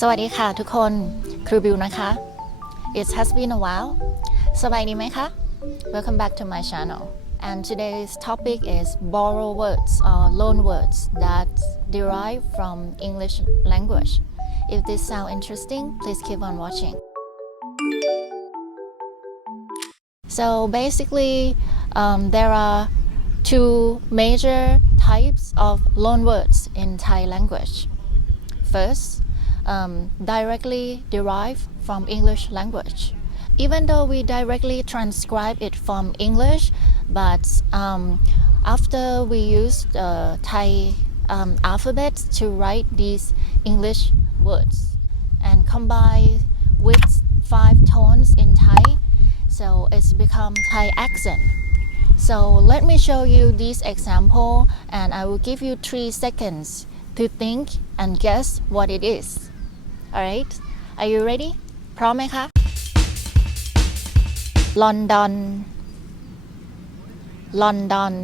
สวัสดีค่ะทุกคนครูบิวนะคะ It has been a while สบายดีไหมคะ Welcome back to my channel and today's topic is borrow words or loan words that derive from English language. If this sounds interesting, please keep on watching. So basically, there are two major types of loan words in Thai language. First, directly derived from English language. Even though we directly transcribe it from English, but after we use the Thai alphabet to write these English words and combine with 5 tones in Thai, so it's become Thai accent. So let me show you this example and I will give you 3 seconds to think and guess what it is. Alright, are you ready? พร้อมไหมคะ London London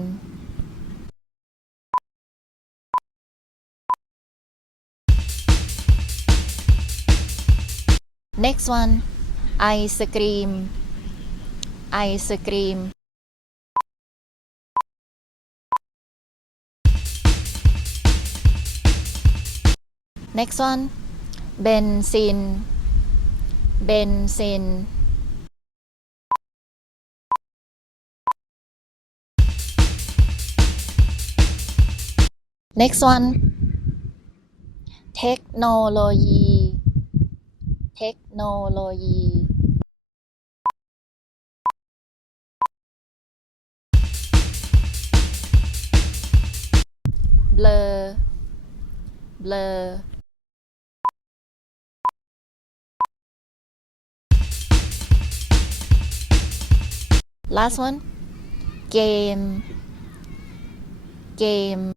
Next one, ice cream ice cream Next one, benzene benzene Next one, technology technology blur blur Last one, game game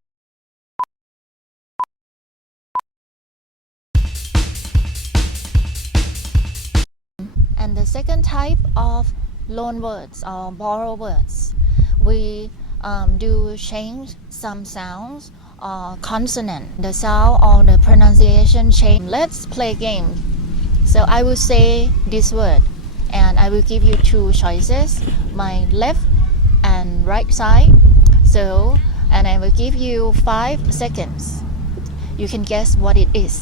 And the second type of loan words or borrow words, we do change some sounds or consonant. The sound or the pronunciation change. Let's play a game. So I will say this word and I will give you 2 choices, my left and right side. So, and I will give you 5 seconds. You can guess what it is.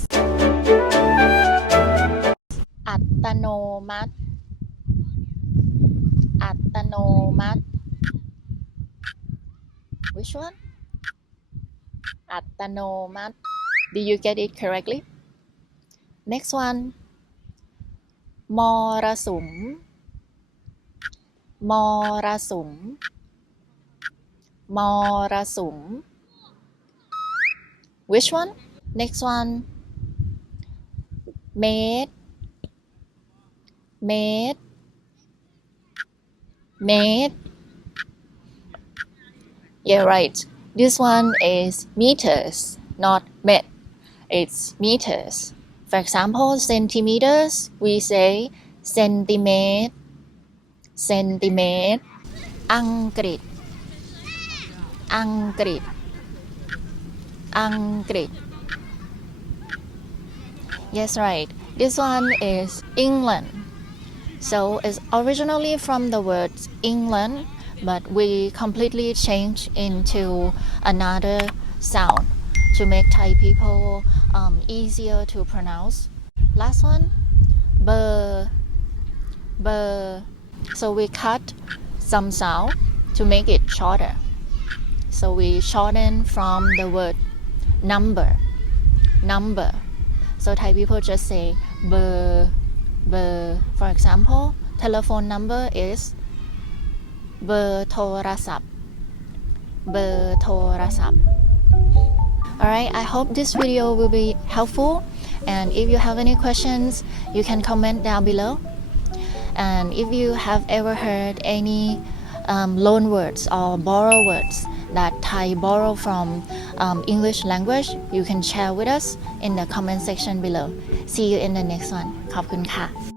อัตโนมัติอัตโนมัติ Which one? อัตโนมัติ Did you get it correctly? Next one มรสุมมรสุมมรสุม Which one? Next one เมตรเมตรเมตร Yeah, right. This one is meters, not met. It's meters. For example, centimeters, we say centimetre, centimetre. อังกฤษอังกฤษอังกฤษ Yes, right. This one is England. So it's originally from the word England, but we completely changed into another sound to make Thai people easier to pronounce. Last one, bur, bur. So we cut some sound to make it shorter. So we shorten from the word number, number. So Thai people just say bur, bur. For example, telephone number is เบอร์โทรศัพท์เบอร์โทรศัพท์ Alright, I hope this video will be helpful and if you have any questions you can comment down below and if you have ever heard any loan words or borrow words that Thai borrow from English language you can share with us in the comment section below. See you in the next one ขอบคุณค่ะ